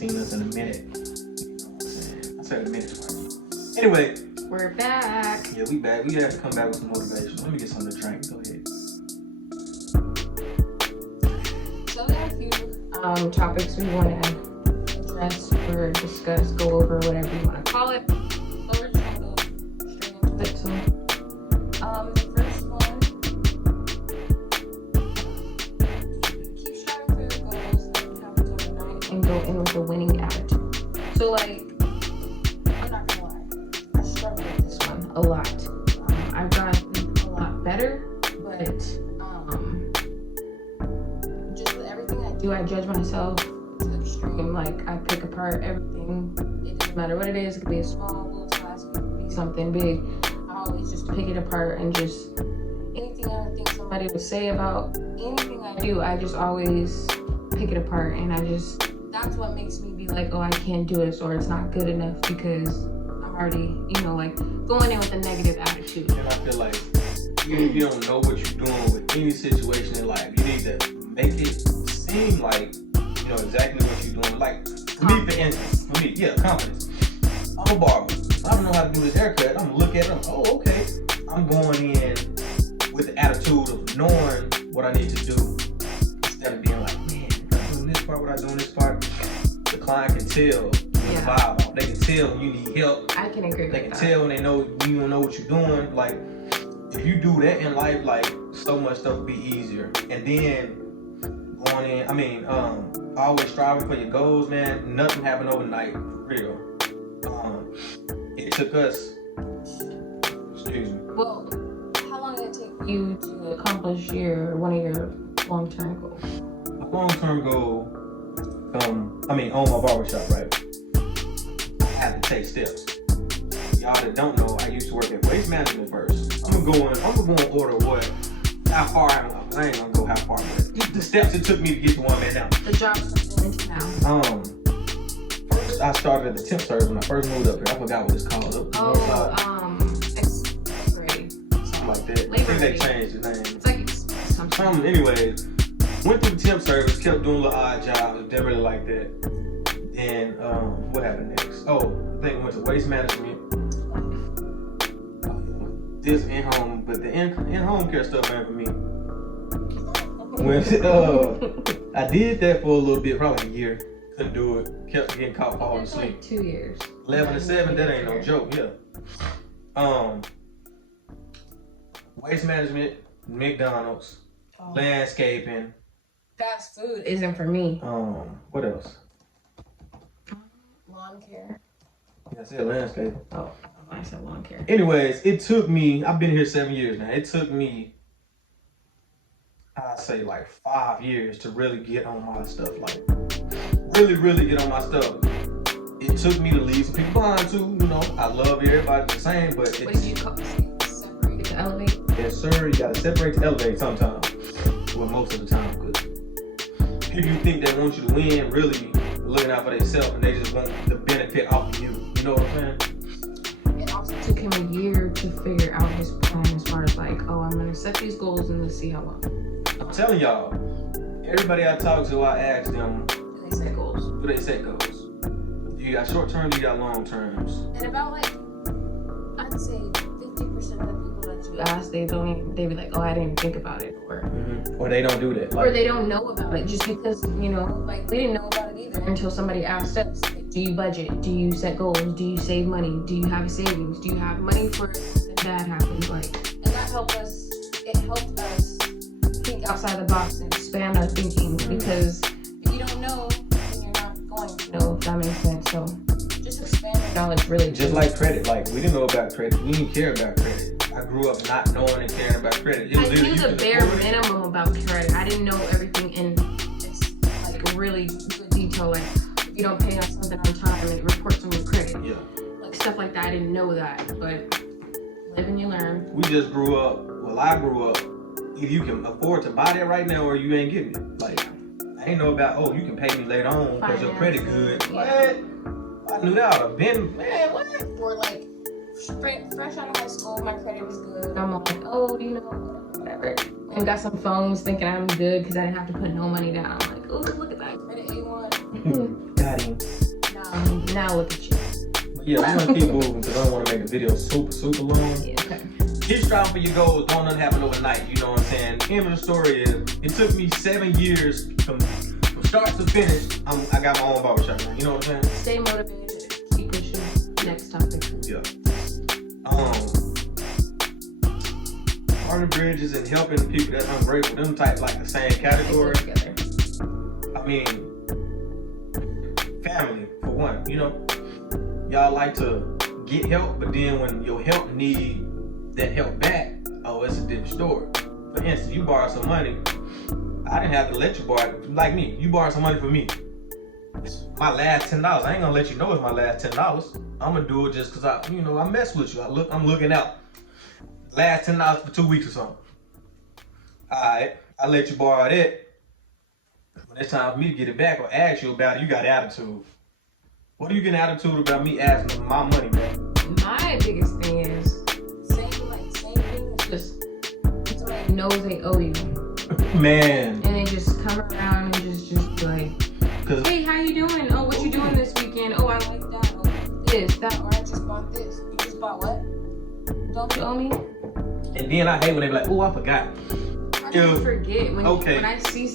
seen us in a minute. You know what I'm saying? I said a minute twice. Anyway. We're back. Yeah, we back. We have to come back with some motivation. Let me get something to drink. Go ahead. So we have a few topics we want to address or discuss, go over, whatever you want to call it. So we're just going to go straight into it. So, the first one, keep striving for your goals and habits overnight and go in with a winning attitude. So, like, I'm not gonna lie, I struggle with this one a lot. I've gotten a lot better, but just with everything I do, I judge myself to the extreme. Like, I pick apart everything. It doesn't matter what it is. It could be a small little task, it could be something big. I always just pick it apart and just anything I think somebody would say about anything I do, I just always pick it apart, and that's what makes me be like, oh, I can't do this, or it's not good enough, because I'm already, like, going in with a negative attitude. And I feel like even if you don't know what you're doing with any situation in life, you need to make it seem like you know exactly what you're doing. Like, for me, for instance, confidence. I'm a barber. I don't know how to do this haircut. I'm gonna look at it. Oh, okay. I'm going in with the attitude of knowing what I need to do, instead of being like, man, I'm doing this part, what I'm doing this part. The client can tell the vibe off. They can tell when you need help. I can agree with that. They can tell when they know you don't know what you're doing. Like, if you do that in life, like, so much stuff will be easier. And then going in, always striving for your goals, man. Nothing happened overnight, for real. It took us. Excuse me. Well, how long did it take you to accomplish one of your long-term goals? My long-term goal, on my barbershop, right? I had to take steps. Y'all that don't know, I used to work at waste management first. I'm gonna go in order what, how far I ain't gonna go how far, but the steps it took me to get to one man down. The job's into now. First I started at the temp service when I first moved up here. I forgot what it's called. Something like that. I think they changed the name. It's like something. Anyways, went through the temp service, kept doing little odd jobs, didn't really like that. Then what happened next? Oh, I think we went to waste management. This in-home, but the in-home care stuff ain't for me. When I did that for a little bit, probably a year. Couldn't do it. Kept getting caught falling asleep. Like 2 years. 11 to 7, that ain't no joke, yeah. Waste management, McDonald's, landscaping. Fast food isn't for me. What else? Lawn care. Yeah, I said landscaping. Oh, I said lawn care. Anyways, it took me, I've been here 7 years now. It took me, I'd say like 5 years to really get on my stuff. Like, really get on my stuff. It took me to leave some people behind too, I love everybody the same, but it's... What did you call it? Separate to elevate? Yes, sir. You gotta separate to elevate sometimes. Well, most of the time, because people you think they want you to win really looking out for themselves, and they just want the benefit off of you. You know what I'm saying? It also took him a year to figure out his plan as far as like, oh, I'm gonna set these goals and let's see how long. I'm telling y'all, everybody I talk to, I ask them, do they set goals? Do they set goals? You got short terms, you got long terms. And about like, I'd say 50% of the people that you ask, they be like, oh, I didn't even think about it, or they don't do that, or they don't know about it, just because like we didn't know about it either until somebody asked us. Do you budget? Do you set goals? Do you save money? Do you have a savings? Do you have money for something bad happens? Like, and that helped us. It helped us think outside the box and expand our thinking, because if you don't know, then you're not going to know, if that makes sense. So just expand your knowledge, really. Just like credit, like we didn't know about credit. We didn't care about credit. I grew up not knowing and caring about credit. I knew the bare minimum about credit. I didn't know everything in like really good detail. Like, if you don't pay on something on time, it reports on your credit. Yeah. Like stuff like that. I didn't know that, but live and you learn. We just grew up. Well, I grew up. If you can afford to buy that right now, or you ain't getting it. Like, I ain't know about. Oh, you can pay me later on because your credit good. Yeah. What? I knew that would have been. Man, what? Or like fresh out of high school, my credit was good. I'm like, oh, whatever. And got some phones thinking I'm good because I didn't have to put no money down. I'm like, oh, look at that credit A1. Got him. Now look at you. But yeah, we're gonna keep moving because I don't want to make the video super long. Yeah, okay. Keep striving for your goals. Don't nothing happen overnight. You know what I'm saying? The end of the story is, it took me 7 years from start to finish. I got my own barbershop now. You know what I'm saying? Stay motivated. Keep pushing. Next topic. Yeah. Burning bridges and helping people that's ungrateful, them type like the same category. I mean, family for one. You know, y'all like to get help, but then when your help need that help back, oh, it's a different story. For instance, you borrowed some money. I didn't have to let you borrow. Like me, you borrowed some money from me. My last $10. I ain't gonna let you know it's my last $10. I'm gonna do it just cause I mess with you. I'm looking out. Last $10 for 2 weeks or something. Alright, I let you borrow that. When it's time for me to get it back or ask you about it, you got attitude. What are you getting attitude about me asking for my money back? My biggest thing is same thing. It's just somebody knows they owe you. Man. And they just come around and just be like, hey, how you doing? Oh, what you doing this weekend? Oh, I like that. Oh, this, that, or I just bought this. You just bought what? Don't you owe me? And then I hate when they be like, oh, I forgot. I don't forget when I see.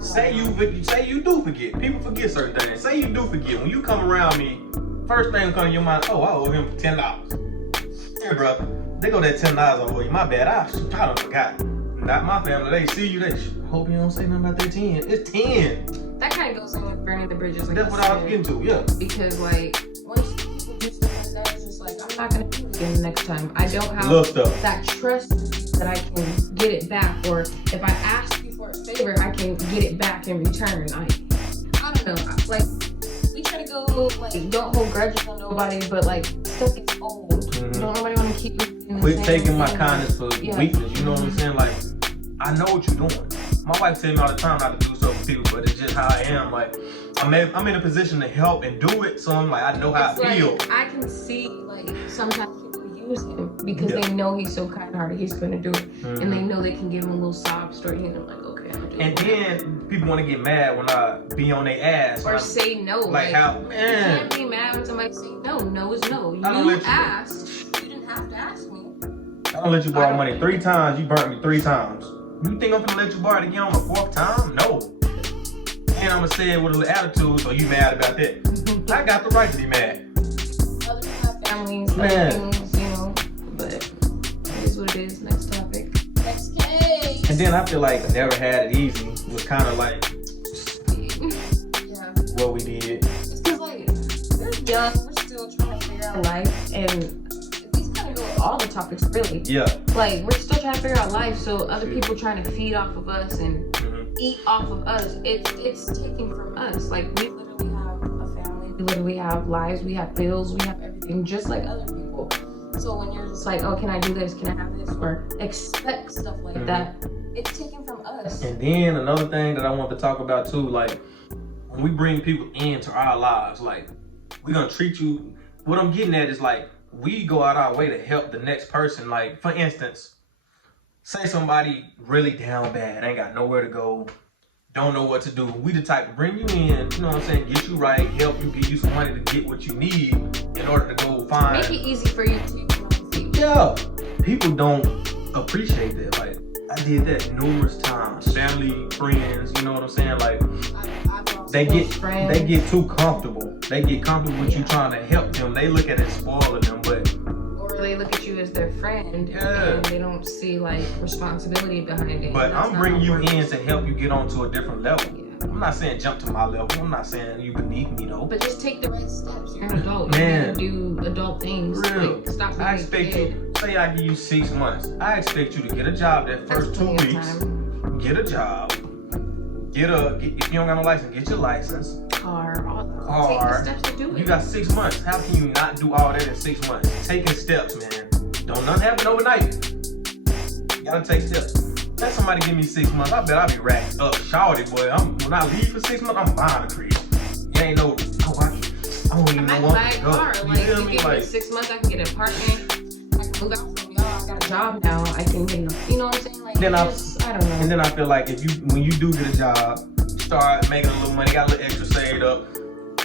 Say you do forget. People forget certain things. Say you do forget. When you come around me, first thing that comes to your mind, oh, I owe him $10. Hey, bro, they go that $10 I owe you. My bad. I done forgot. Not my family. They see you. They hope you don't say nothing about that 10. It's 10. That kind of goes in with burning the bridges. Like that's what I was getting to. Yeah. Because once people do stuff like that, it's just like I'm not gonna do it again the next time. I don't have that trust that I can get it back, or if I ask you for a favor, I can get it back in return. I don't know. Like we try to go don't hold grudges on nobody, but stuff gets old. Mm-hmm. Don't nobody want to keep doing the same taking my thing. Kindness for weakness. You know what I'm saying? Like I know what you're doing. My wife tells me all the time not to do stuff for people, but it's just how I am. Like I'm in a position to help and do it, so I'm like I know how I feel. I can see sometimes people use him because they know he's so kind-hearted. He's gonna do it, and they know they can give him a little sob story, and I'm like, okay, I'm gonna do it. And then people want to get mad when I be on their ass or say no. Like how man? You can't be mad when somebody say no. No is no. You asked. You didn't have to ask me. I don't let you borrow money 3 times. You burnt me 3 times. You think I'm gonna let you borrow it again on the 4th time? No. And I'm gonna say it with a little attitude, so you mad about that. I got the right to be mad. Other people have families, other things, but it is what it is. Next topic. Next case. And then I feel like Never Had It Easy was kind of like what we did. It's because we're young, we're still trying to figure out life, and all the topics really. Yeah. We're still trying to figure out life, so other people trying to feed off of us and eat off of us, it's taking from us. We literally have a family, we literally have lives, we have bills, we have everything just like other people. So when you're just oh, can I do this? Can I have this? Or expect stuff like that, it's taken from us. And then another thing that I want to talk about too, when we bring people into our lives, we're gonna treat you. What I'm getting at is we go out our way to help the next person. For instance, say somebody really down bad, ain't got nowhere to go, don't know what to do. We the type to bring you in, you know what I'm saying, get you right, help you, give you some money to get what you need in order to go find. Make it easy for you to take your own feet. Yeah. People don't appreciate that. I did that numerous times. Family, friends, you know what I'm saying? They get too comfortable. They get comfortable with you trying to help them. They look at it spoiling them, or they look at you as their friend, and they don't see responsibility behind it. But I'm bringing you in to help you get onto a different level. Yeah. I'm not saying jump to my level. I'm not saying you beneath me though. But just take the right steps. You're an adult. Man, you gotta do adult things. Real. Stop being I expect you. Say I give you 6 months. I expect you to get a job that first 2 weeks. Get a job. If you don't got no license, get your license. Car. Take the steps to do it. You got 6 months. How can you not do all that in 6 months? Taking steps, man. Don't nothing happen overnight. You gotta take steps. Let somebody give me 6 months. I bet I'll be racked up. Shawty, boy. When I leave for 6 months, I'm buying a crib. You ain't no, I don't even know what to go. You feel me? Like 6 months, I can get an apartment. I can move out from y'all. I got a job now. I can get, you know what I'm saying? I don't know. And then I feel like when you do get a job, start making a little money, got a little extra saved up,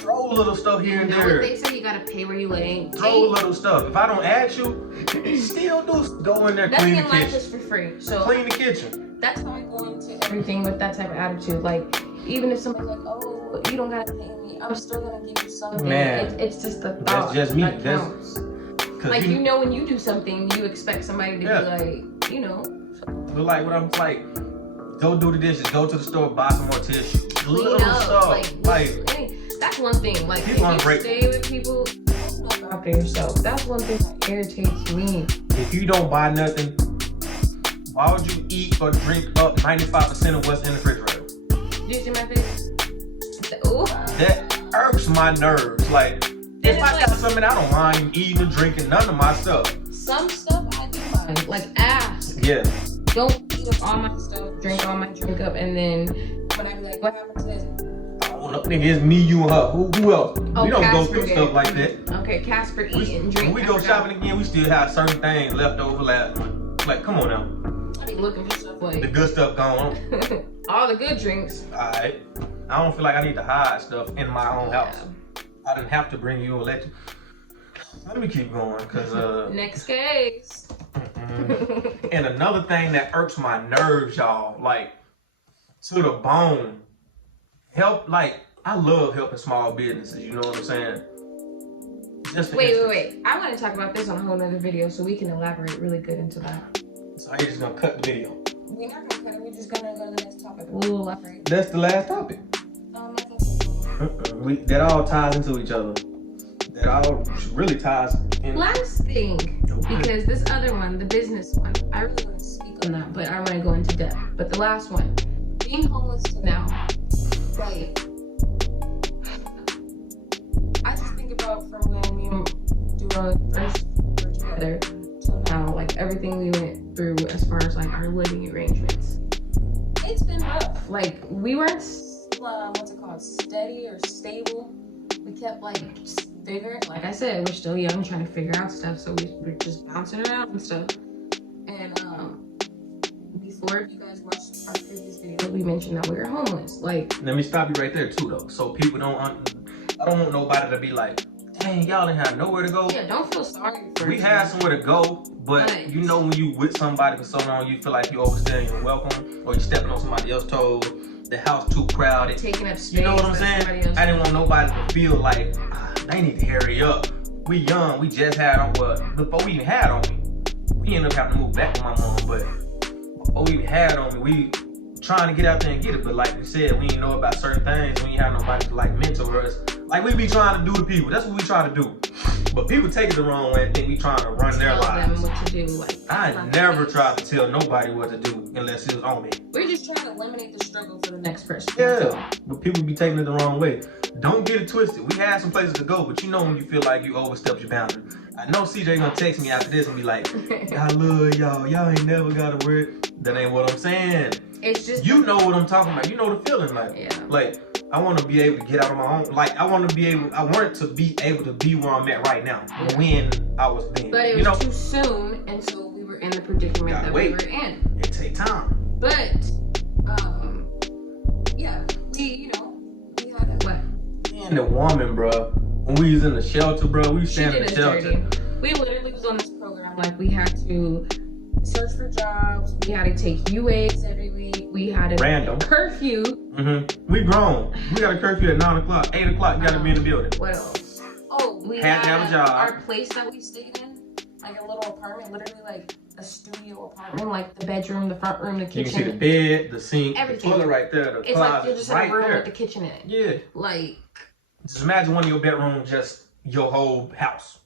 throw little stuff here and You know there. what they say, you gotta pay where you ain't. Throw little stuff. If I don't ask you, still do go in there, clean the Nothing in life kitchen. is for free. So Clean the kitchen. that's how I go into everything with that type of attitude. Like, even if somebody's like, oh, you don't gotta pay me, I'm still gonna give you something. Man, it's just the thought. that's just me. That That's counts. Like, you know, when you do something, you expect somebody to be like, you know. But like, what I'm like, go do the dishes, go to the store, buy some more tissue. Little up, stuff. Like, that's one thing. Like, people if you stay with people, don't look after yourself. That's one thing that irritates me. if you don't buy nothing, why would you eat or drink up 95% of what's in the refrigerator? Did you see my face? Ooh. That irks my nerves. Like, if I got something, I don't mind eating or drinking none of my stuff. Some stuff I do mind. Like, ask. Yeah. Don't eat up all my stuff, drink all my drink up, and then when I be like, what happened to this? Oh, no, nigga, it's me, you, and her. Who else? Oh, we don't Casper go through did. stuff like that. Okay, Casper eat and drink. When we go shopping again, we still have certain things left over last month. Like, come on now. I be looking for stuff like The good stuff gone. all the good drinks. Alright. I don't feel like I need to hide stuff in my own house. I didn't have to bring you or let you. Let me keep going, cause Next case. And another thing that irks my nerves, y'all, like to the bone. Like, I love helping small businesses, you know what I'm saying? Just Wait. I want to talk about this on a whole nother video so we can elaborate really good into that. So I'm just gonna cut the video. We're not gonna cut it, we're just gonna go to the next topic. We'll elaborate. That's the last topic. That all ties into each other. That all really ties in. Last thing, because this other one, the business one, I really want to speak on that, but I want to go into depth. But the last one, being homeless to now, like, I just think about from when me and Dunna first were together till now, like everything we went through as far as like our living arrangements. It's been rough. Like, we weren't, what's it called, steady or stable. We kept like figuring, like I said, we're still young, trying to figure out stuff, so we're just bouncing around and stuff. And before, if you guys watched our previous video, we mentioned that we were homeless. Like, let me stop you right there too, though, so people don't. I don't want nobody to be like, dang, y'all didn't have nowhere to go. yeah, don't feel sorry for We had somewhere to go, but you know when you with somebody for so long, you feel like you overstaying your welcome, or you stepping on somebody else's toes. The house too crowded. Taking up space. You know what I'm saying? I didn't want nobody to feel like they need to hurry up. We young. We just had on before we even had on me. We ended up having to move back with my mom, but before we even had on me, we trying to get out there and get it. But like we said, we didn't know about certain things. We ain't have nobody to like mentor us. Like we be trying to do to people. That's what we try to do. But people take it the wrong way and think we trying to run their tell lives. them what to do. Like, I never tried to tell nobody what to do unless it was on me. We're just trying to eliminate the struggle for the next person. Yeah, but people be taking it the wrong way. Don't get it twisted. We had some places to go, but you know when you feel like you overstepped your boundary. I know CJ gonna text me after this and be like, I love y'all. Y'all ain't never gotta worry. That ain't what I'm saying. It's just, you know what I'm talking about. You know the feeling, like, yeah. Like I want to be able to get out on my own. Like I wanted to be able to be where I'm at right now. Yeah. When I was being, but it was too soon, and so we were in the predicament that we were in. It take time. But yeah, we had a what? And the woman, bro. When we was in the shelter, bro, we was standing in the shelter. Dirty. We literally was on this program. Like, we had to search for jobs. We had to take UAs every week. We had a random curfew. We grown. We got a curfew at 9 o'clock, 8 o'clock. You gotta be in the building. What else? Oh, we had to have a job. Our place that we stayed in, like a little apartment, literally like a studio apartment, like the bedroom, the front room, the kitchen. You can see the bed, the sink, everything. The toilet right there, the it's closet like you're just right in a room there with the kitchen in it. Yeah. Like, just imagine one of your bedrooms, just your whole house.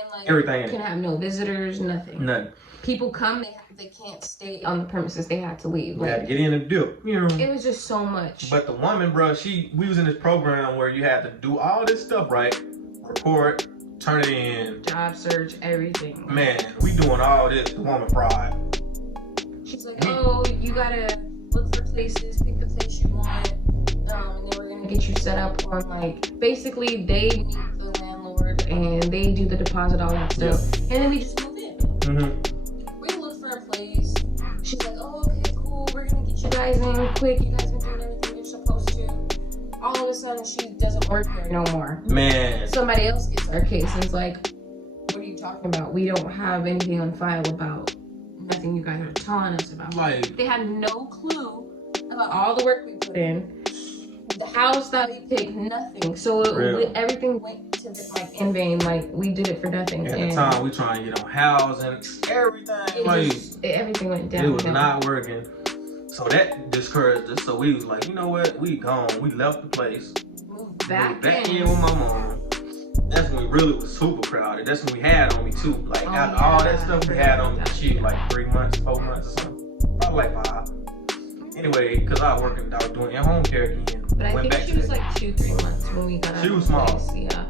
And like everything you can have no visitors, nothing. Nothing. People come, they can't stay on the premises. They had to leave. We had to get in and do it. It was just so much. But the woman, bro, we was in this program where you had to do all this stuff, right? Report, turn it in. Job search, everything. Man, we doing all this. The woman fried. She's like, oh, you gotta look for places, pick the place you want. And then we're gonna get you set up on, like, basically they meet the landlord and they do the deposit, all that stuff. Yeah. And then we just move in. We look for a place. She's like, oh, okay, cool. We're gonna get you guys in quick. You guys been doing everything you're supposed to. all of a sudden she doesn't work there no more. Man. Somebody else gets our case and it's like, what are you talking about? We don't have anything on file about nothing you guys are telling us about. Like, they had no clue about all the work we put in, the house that we picked, nothing. So everything went to this, like, in vain. Like, we did it for nothing. At the time, we trying to get on housing, everything. Everything went down. It was not working. So that discouraged us. So we was like, you know what? We gone. We left the place. Moved back in with my mom. That's when we really was super crowded. That's when we had on me too. Like after all that stuff we had on me, shit, like 3 months, 4 months or something. Probably like 5. Anyway, because I was doing in-home care again. But I think she was like 2-3 months when we got out. She was small. Place, yeah.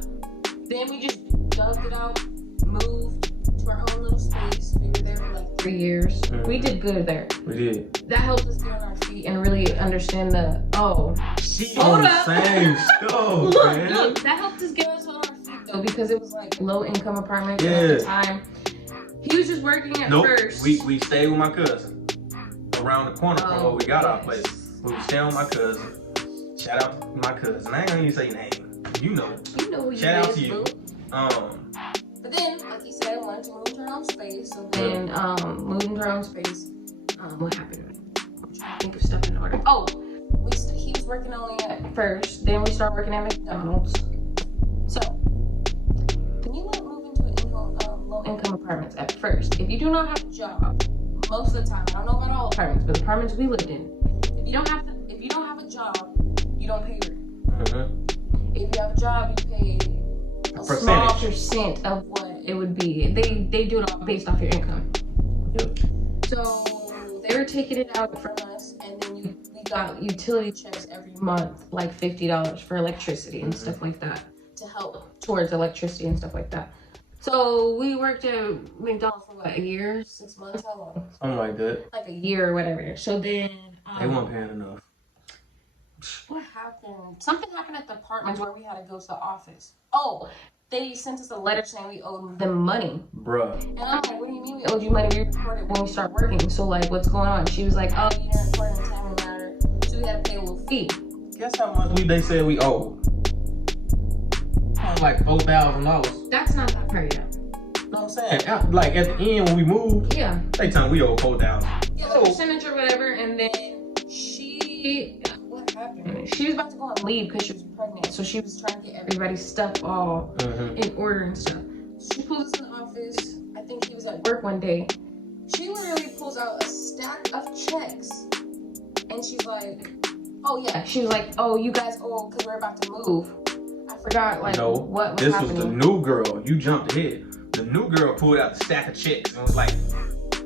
Then we just dubbed it out, moved to our own little space. We were there for like 3 years. Mm-hmm. We did good there. We did. That helped us get on our feet and really understand she on the same stuff, man. Look, that helped us get us on our feet though, because it was like low income apartment at the time. He was just working at first. We stayed with my cousin around the corner from where we got our place. We were staying with my cousin. Shout out to my cousin. I ain't gonna even say your name. You know who you Shout out to you. But then, like he said, wanted to move to our own space. So then, moved into our own space. What happened? I'm trying to think of stuff in order. He was working only at first. Then we started working at McDonald's. So, when you move into low-income apartments at first, if you do not have a job, most of the time, I don't know about all apartments, but the apartments we lived in, if you don't have a job, you don't pay rent. Mm-hmm. If you have a job, you pay a small percent of what it would be. They do it all based off your income. Yep. So they were taking it out from us, and then we got utility checks every month, like $50 for electricity and stuff like that, to help towards electricity and stuff like that. So we worked at McDonald's for what, a year, 6 months, how long? Something like that. Like a year or whatever. So then they weren't paying enough. What happened? Something happened at the apartments where we had to go to the office. They sent us a letter saying we owed them money. Bruh. And I'm like, what do you mean we owed you money? We reported when we start working. So like, what's going on? She was like, you didn't report in a timely manner. So we had to pay a little fee. Guess how much they said we owed? Like $4,000. That's not that hard yet. You know what I'm saying? Like at the end when we moved, they told me we owed $4,000. Yeah, the percentage or whatever, and then what happened? She was about to go on leave because she was pregnant, so she was trying to get everybody's stuff all in order and stuff. She pulls us in the office. I think he was at work one day. She literally pulls out a stack of checks, and she's like, she was like, you guys owe because we're about to move. I forgot what was this happening. Was the new girl. You jumped ahead. The new girl pulled out the stack of checks and was like,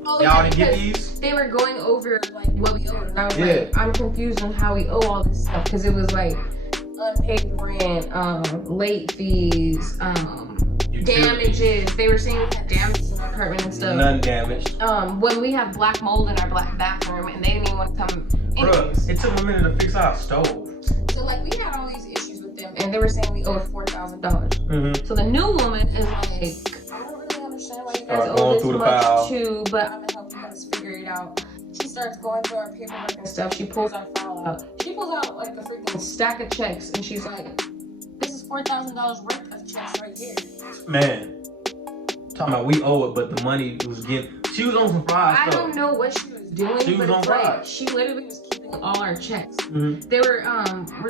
y'all didn't get these? They were going over like what we owed, and I was like, I'm confused on how we owe all this stuff, because it was like unpaid rent, late fees, damages. They were saying we had damages in our apartment and stuff. None damaged. When we have black mold in our black bathroom, and they didn't even want to come in. Bruh, it took a minute to fix our stove. So like we had all these issues with them, and they were saying we owed $4,000. So the new woman is like, I don't really understand why you guys owe this much too, but I'm gonna help you guys figure it out. She starts going through our paperwork and stuff. She pulls our file out. She pulls out like a freaking stack of checks, and she's like, this is $4,000 worth of checks right here. Man, talking about we owe it, but the money was getting. She was on some fried stuff. I don't know what she was doing. She was on fried. She literally was keeping all our checks. They were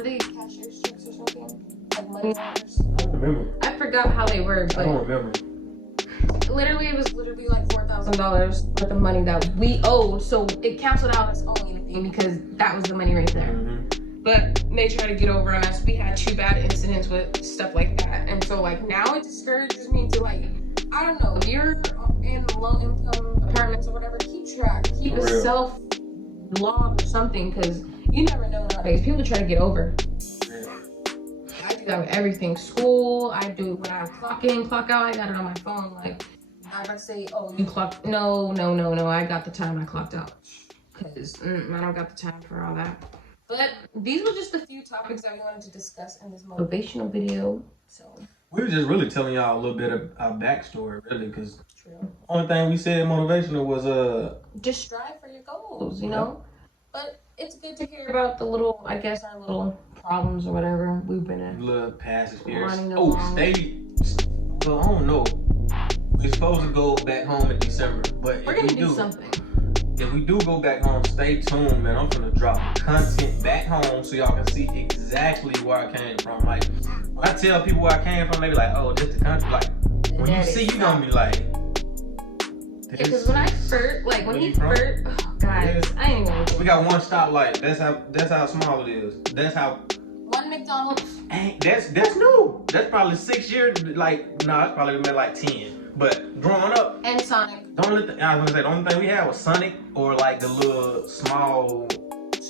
they cashier's checks or something? Like money orders? I don't remember. I forgot how they were, but I don't remember. Literally, it was literally like $4,000 worth of money that we owed. So it canceled out as owing anything because that was the money right there. But they tried to get over on us. We had 2 bad incidents with stuff like that, and so like now it discourages me to like, I don't know, you're in low income apartments or whatever. Keep track, keep a self log or something, because you never know nowadays. People try to get over. I do that with everything. School, I do when I clock in, clock out. I got it on my phone. Like, I gotta say, you clocked. No. I got the time I clocked out. Because I don't got the time for all that. But these were just a few topics that we wanted to discuss in this motivational video. So we were just really telling y'all a little bit of our backstory, really, because only thing we said motivational was just strive for your goals, you know. But it's good to hear about the little, I guess, our little problems or whatever we've been in. Little past experience. Running Oh, along. well, I don't know. We're supposed to go back home in December, but We're if we gonna do something. If we do go back home, stay tuned, man. I'm gonna drop content back home so y'all can see exactly where I came from. Like, when I tell people where I came from, they be like, oh, just the country. Like, when you see, you gonna be like, because when I first, like, when he first, oh, guys, yeah. I ain't even gonna. We got one stoplight. That's how small it is. That's how. One McDonald's. That's new. That's probably 6 years. Like, no, that's probably been like 10. But growing up, And Sonic. I was gonna say the only thing we had was Sonic or like the little small.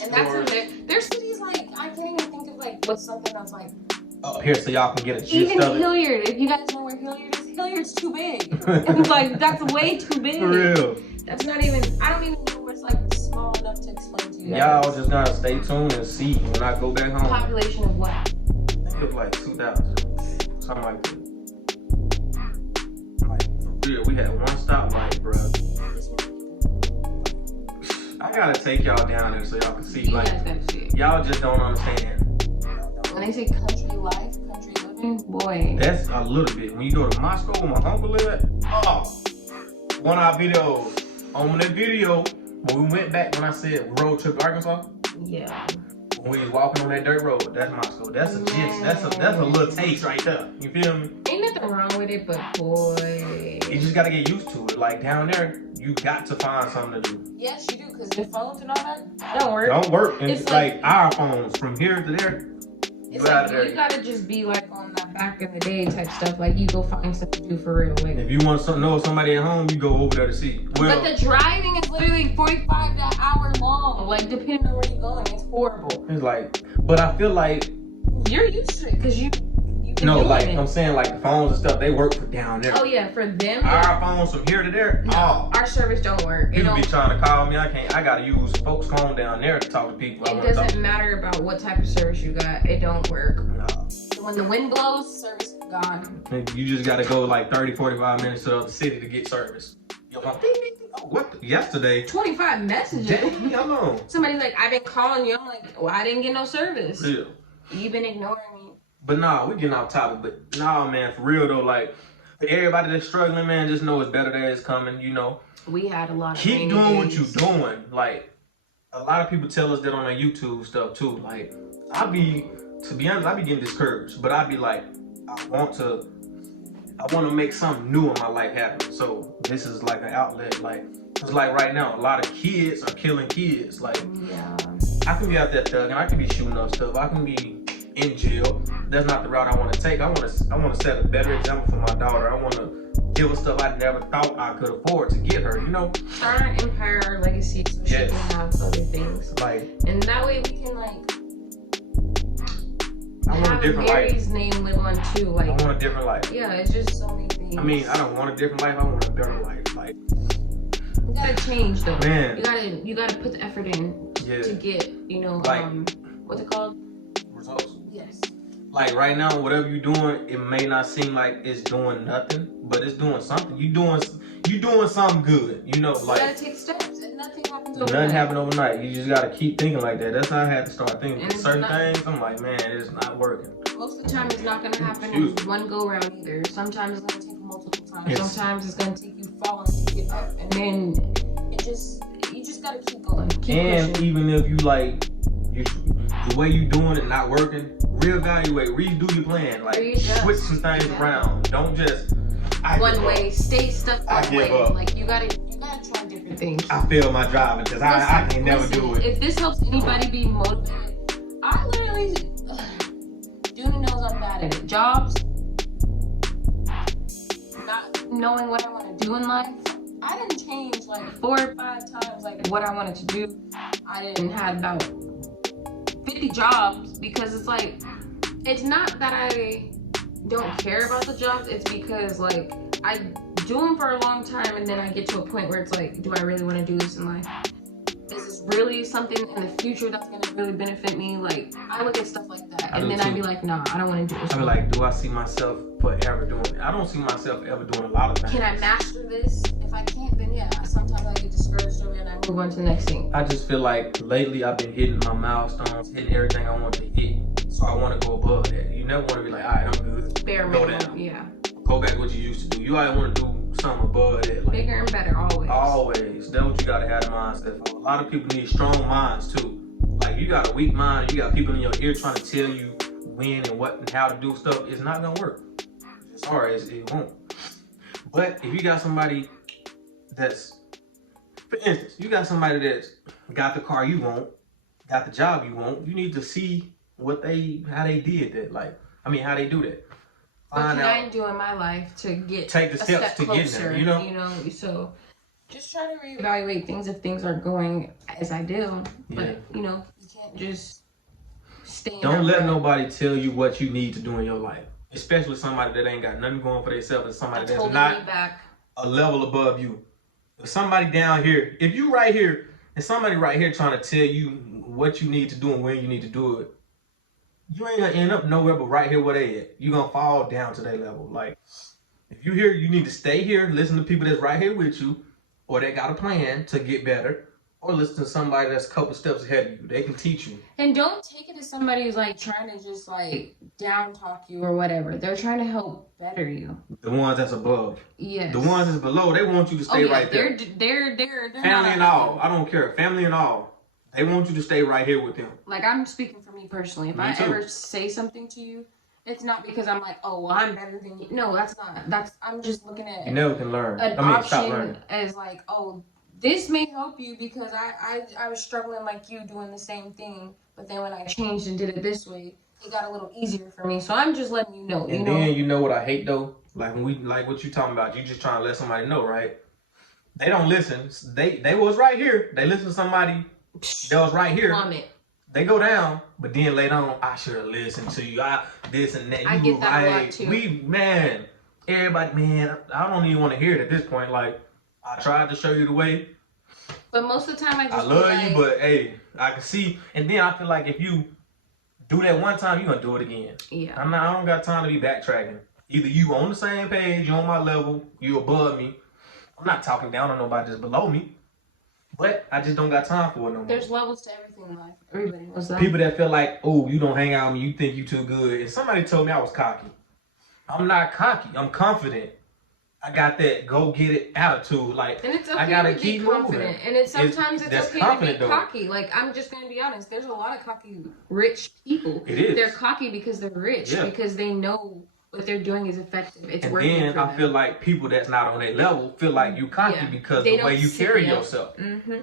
And that's in there. There's cities like I can't even think of like what's something that's like Up here, so y'all can get a gist even of it. Hilliard. If you guys know where Hilliard is, Hilliard's too big. It's like that's way too big. For real. That's not even. I don't even know where it's like small enough to explain to you. Y'all just gotta stay tuned and see when I go back home. Population of what? I think it was like 2,000, something like that. Like for real, we had one stoplight, bro. I gotta take y'all down there so y'all can see. You Like, guys gotta see it. y'all just don't understand. When they say country life, country living, boy. That's a little bit. When you go to Moscow, where my uncle live at, one of our videos, on that video, when we went back, when I said road trip to Arkansas, Yeah. when we was walking on that dirt road, that's Moscow. That's a gist. That's a little taste right there. You feel me? Ain't nothing wrong with it, but boy. You just gotta get used to it. Like down there, you got to find something to do. Yes, you do, because your phones and all that don't work. Don't work. And It's it's like our phones from here to there. It's You out like of there. you gotta just be like on that back in the day type stuff. Like you go find something to do for real. Like, If you want to know somebody at home, you go over there to see. Well, but the driving is literally 45 to an hour long. Like depending on where you're going, it's horrible. it's like, but I feel like You're used to it because you can no, do like it. I'm saying, like the phones and stuff, they work for down there. Oh yeah, for them. Our phones from here to there, Our service don't work. It people don't. be trying to call me. I can't. I gotta use folks' phone down there to talk to people. I It wanna talk doesn't to. matter about what type of service you got. It don't work. No. When the wind blows, service gone. You just gotta go like 30, 45 minutes to the city to get service. Yo, what? Yesterday? 25 messages. Dang, how long? Somebody's like, I've been calling you. I'm like, well, I didn't get no service. Yeah. You've been ignoring me. But nah, we getting off topic. But nah, man, for real though, like for everybody that's struggling, man, just know it's better days coming. You know, We had a lot of keep rainy doing what days. you doing. Like a lot of people tell us that on their YouTube stuff too. Like to be honest, I be getting discouraged. But I be like, I want to make something new in my life happen. So this is like an outlet. Like it's like right now, a lot of kids are killing kids. Like Yeah. I can be out there thugging, I can be shooting up stuff, I can be in jail. That's not the route I want to take. I want to set a better example for my daughter. I want to give her stuff I never thought I could afford to get her. You know, Start an empire, our legacy, so Yes. she can have other things. like And that way we can like I want a have different life. Mary's name live on too. I Like, want a different life. yeah, it's just so many things. I mean, I don't want a different life. I want a better life. Like you gotta change though. Man. You gotta put the effort in yeah, to get, Like- what's it called? results. Yes. Like right now, whatever you're doing, it may not seem like it's doing nothing, but it's doing something. You doing something good. You know, You like. gotta take steps and nothing happens overnight. Nothing happened overnight. You just gotta keep thinking like that. That's how I had to start thinking. And it's Certain not- things, I'm like, man, it's not working. Most of the time, it's not gonna happen Excuse in one go round either. Sometimes it's gonna take multiple times. Yes. Sometimes it's gonna take you falling to get up, and then you just gotta keep going. Keep And pushing. even if you like, the way you doing it not working, reevaluate, redo your plan. Like Readjust. switch some things Yeah. around. Don't just I One give up. way, stay stuck I one give way. up. Like you gotta try different things. I failed my driving because I can never do it. If this helps anybody be motivated, I literally, Dunna knows I'm bad at it. Jobs, not knowing what I want to do in life. I didn't change like 4 or 5 times like what I wanted to do. I didn't have about 50 jobs because it's like, it's not that I don't care about the jobs. It's because like I do them for a long time and then I get to a point where it's like, do I really want to do this in life? Is this really something in the future that's going to really benefit me? Like, I look at stuff like that. I And do then I'd too. be like, nah, I don't want to do this. I be like, do I see myself forever doing it? I don't see myself ever doing a lot of things. Can I master this? If I can't, then yeah. Sometimes I get discouraged and I move on to the next thing. I just feel like lately I've been hitting my milestones, hitting everything I want to hit. So I want to go above that. You never want to be like, all right, I'm good. Bare Go minimum, down. yeah. Go back to what you used to do. You always want to do something above that. Like, bigger and better always. Always. That's what you gotta have the mindset for. A lot of people need strong minds too. Like, you got a weak mind, you got people in your ear trying to tell you when and what and how to do stuff. It's not gonna work. Sorry, it won't. But if you got somebody that's, for instance, you got somebody that's got the car you want, got the job you want, you need to see how they did that. Like, how they do that. What can I do in my life to take the steps to get there, you know? So just try to reevaluate things if things are going as ideal. But, you can't just stay in Don't let nobody tell you what you need to do in your life. Especially somebody that ain't got nothing going for themselves and somebody that's not a level above you. If somebody down here, if you right here and somebody right here trying to tell you what you need to do and when you need to do it, you ain't gonna end up nowhere but right here where they at. You gonna fall down to their level. Like, if you here, you need to stay here, listen to people that's right here with you, or they got a plan to get better, or listen to somebody that's a couple steps ahead of you. They can teach you. And don't take it as somebody who's like trying to just like down talk you or whatever. They're trying to help better you. The ones that's above. Yes. The ones that's below, they want you to stay right there. They're family and all. I don't care. Family and all. They want you to stay right here with them. Like, I'm speaking for me personally. If I ever say something to you, it's not because I'm like, oh, well, I'm better than you. No, that's not. I'm just looking at you never can learn. Option learning. As like, oh, this may help you because I was struggling like you doing the same thing, but then when I changed and did it this way, it got a little easier for me. So I'm just letting you know. Then you know what I hate though? Like what you talking about, you just trying to let somebody know, right? They don't listen. They was right here. They listen to somebody that was right here. Plummet. They go down, but then later on, I should have listened to you. This and that. I get that a lot too. Everybody, I don't even want to hear it at this point. Like, I tried to show you the way. But most of the time, I love you, but hey, I can see. And then I feel like if you do that one time, you're going to do it again. Yeah. I don't got time to be backtracking. Either you on the same page, you on my level, you above me. I'm not talking down on nobody that's below me. But I just don't got time for it no more. There's levels to everything in life. Everybody knows that. People that feel like, oh, you don't hang out with me, you think you too good. And somebody told me I was cocky. I'm not cocky. I'm confident. I got that go get it attitude. Like, and it's okay I gotta to keep be confident. moving. And sometimes it's okay to be cocky. Though. Like, I'm just gonna be honest. There's a lot of cocky, rich people. It is. They're cocky because they're rich. Yeah. Because they know what they're doing is effective. It's working. And then I feel like people that's not on their level feel like you cocky because the way you carry yourself. Mm-hmm.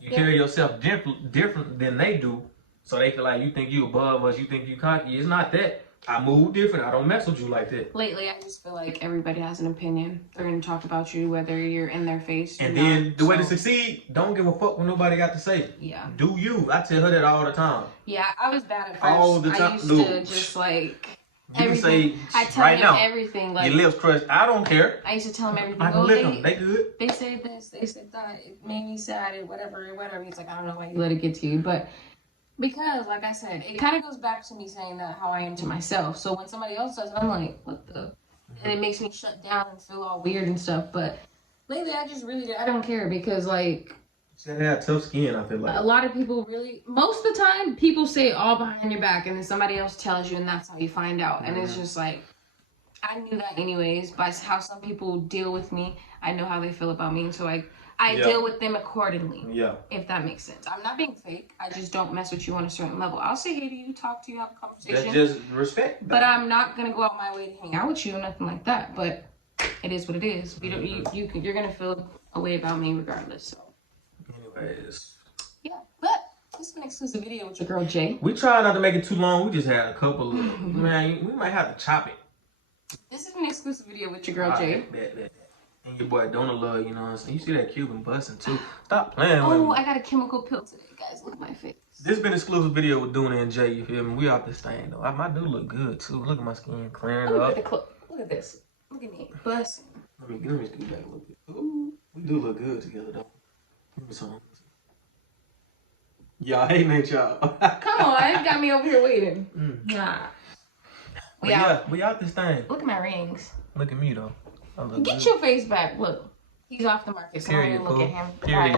You carry yourself different than they do. So they feel like you think you above us, you think you cocky. It's not that. I move different. I don't mess with you like that. Lately, I just feel like everybody has an opinion. They're going to talk about you whether you're in their face or not. And then the way to succeed, don't give a fuck what nobody got to say. Yeah. Do you. I tell her that all the time. Yeah, I was bad at first. All the time. I used to just like... You everything. Can say I tell right him now, everything. Like, your lips crushed. I don't care. I used to tell him everything. I can lick them. They good. They said this. They said that. It made me sad. Whatever. He's like, I don't know why you let it get to you. But because, like I said, it kind of goes back to me saying that how I am to myself. So when somebody else does it, I'm like, what the? And it makes me shut down and feel all weird and stuff. But lately, I don't care because, like... She had tough skin, I feel like. A lot of people most of the time, people say it all behind your back, and then somebody else tells you, and that's how you find out. And it's just like, I knew that anyways, by how some people deal with me. I know how they feel about me, and so I deal with them accordingly. Yeah. If that makes sense. I'm not being fake. I just don't mess with you on a certain level. I'll say hey to you, talk to you, have a conversation. That's just respect that. But I'm not going to go out my way to hang out with you or nothing like that. But it is what it is. You're going to feel a way about me regardless, so. Anyways. Yeah, but this is an exclusive video with your girl Jay. We try not to make it too long. We just had a couple of, man, we might have to chop it. This is an exclusive video with your girl Jay. And your boy Dunna love, you know what I'm saying? You see that Cuban busting too. Stop playing with me. Oh, I got a chemical pill today, guys. Look at my face. This has been an exclusive video with Dunna and Jay, you feel me? We out this thing though. My dude look good too. Look at my skin clearing up. Look at this. Look at me. Busting. Let me scoot back a little bit. Ooh, we do look good together though. Give me some. Y'all hating, ain't y'all? Come on, you got me over here waiting. Nah. We out this thing. Look at my rings. Look at me though. Get your face back. Look. He's off the market, so I don't even look at him. Period.